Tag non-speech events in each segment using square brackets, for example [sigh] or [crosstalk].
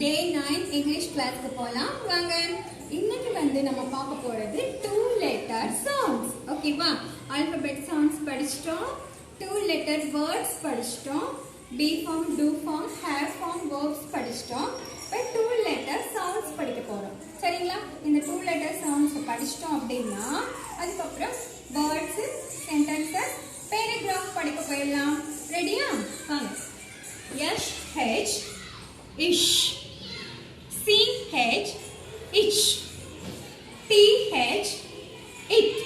டே nine English கிளாஸ்க்கு போகலாம் வாங்க. இன்னைக்கு வந்து நம்ம பார்க்க போகிறது டூ லெட்டர் சாங்ஸ் ஓகேவா ஆல்பபெட் சாங்ஸ் படிச்சிட்டோம். Two letter words படிச்சிட்டோம். Be form do form have form verbs படிச்சிட்டோம். இப்போ டூ லெட்டர் சாங்ஸ் படிக்க போகிறோம் சரிங்களா? இந்த டூ லெட்டர் சாங்ஸை படிச்சிட்டோம் அப்படின்னா அதுக்கப்புறம் வேர்ட்ஸு சென்டென்சஸ் பேராகிராஃப் படிக்க போயிடலாம். ரெடியா வாங்க. S H ish C H ich T H it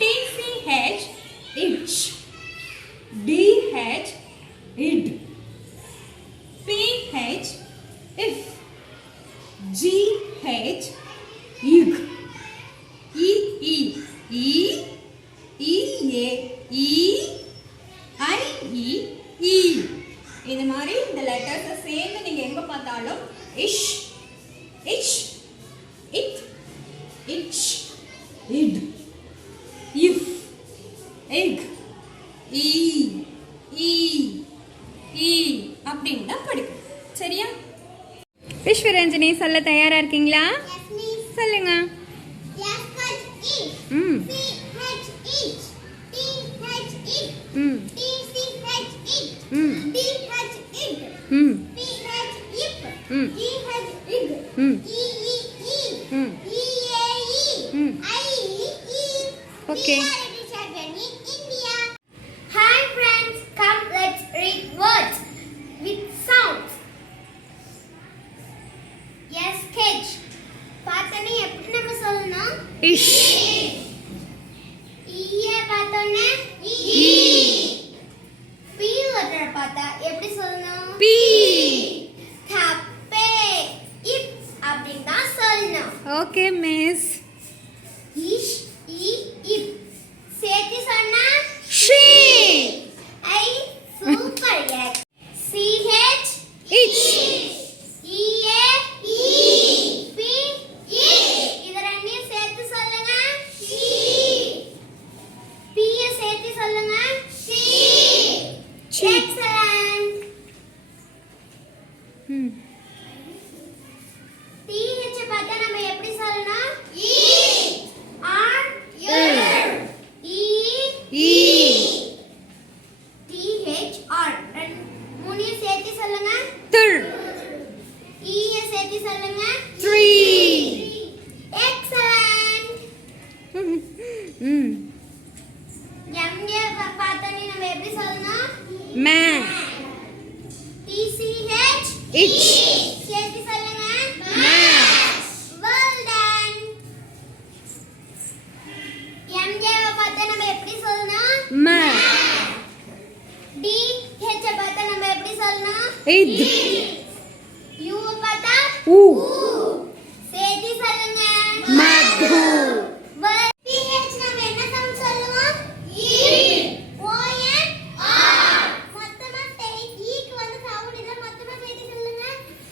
T C H ich T H it P H if G H ig E E இ இ ஏ இ ஐ இ இ இது மாதிரி இந்த லெட்டர்ஸை சேர்ந்து நீங்க எங்க பார்த்தாலும் ish ich it ich it if eg E E E அப்படின்னு தான் படிக்கும் சரியா விஸ்வரஞ்சனி சொல்ல தயாரா இருக்கீங்களா. சொல்லுங்க. ம். ம். ம். ம். ம். E. ம் E E E. ம் E சொல்லணும் okay miss ish E ip சேர்த்து சொன்னா she I super S C H ich E A E B E இது ரெண்டையும் சேர்த்து சொல்லுங்க சி பி சேர்த்து சொல்லுங்க சி Cheap. எக்ஸலன்ட் ம் டி ஹெச் பார்த்தா நம்ம எப்படி சொல்லணும் [laughs] E R Er. E E T H R மூணையும் சேர்த்து சொல்லுங்க திர் ஈய சேர்த்து சொல்லுங்க த்ரீ எக்ஸலன்ட் ம் எம்ஏ பார்த்தோன்னே நம்ம எப்படி சொல்லணும் மே டிசிஹெச் இச் சேர்த்து சொல்லுங்க Max. வெல் டன் எம்ஏ பார்த்தா நம்ம எப்படி சொல்லணும் மே டி ஹெச் பார்த்தா நம்ம எப்படி இத் யூ பார்த்தா ஊ சேர்த்து சொல்லுங்க மது பிஹெச் நம்ம என்ன சவுண்ட் சொல்லுவோம் இ ஓ என் ஆர் மொத்தமா சே- ஈக்கு வந்து சவுண்ட் இல்ல மொத்தமா சேர்த்து சொல்லுங்க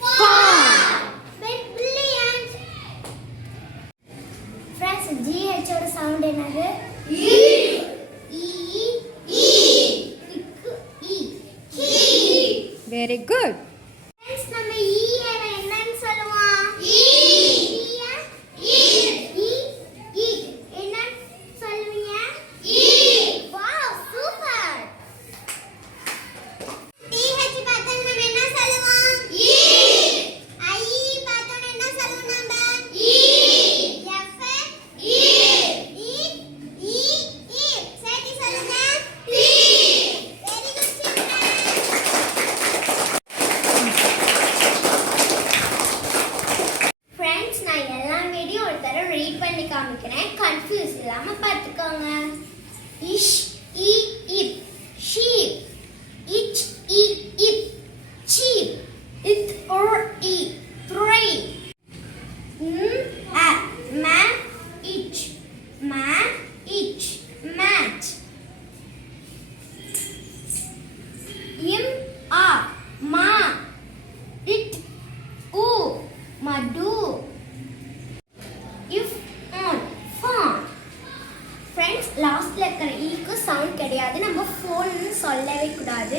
Four. Brilliant. Friends, GH ஓட sound என்னது? E. Very good do. If, on, phone. Friends லாஸ்ட்டில் இருக்கிற ஈக்கு சவுண்ட் கிடையாது. நம்ம ஃபோன்னு சொல்லவே கூடாது.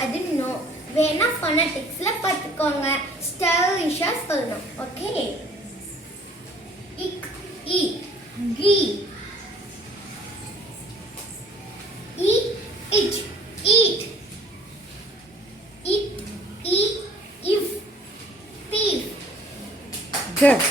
அது நோ வேணால் ஃபொனட்டிக்ஸில் பார்த்துக்கோங்க. ஸ்டவிஷாக சொல்லணும் ஓகே இக் இ கீ Kırk.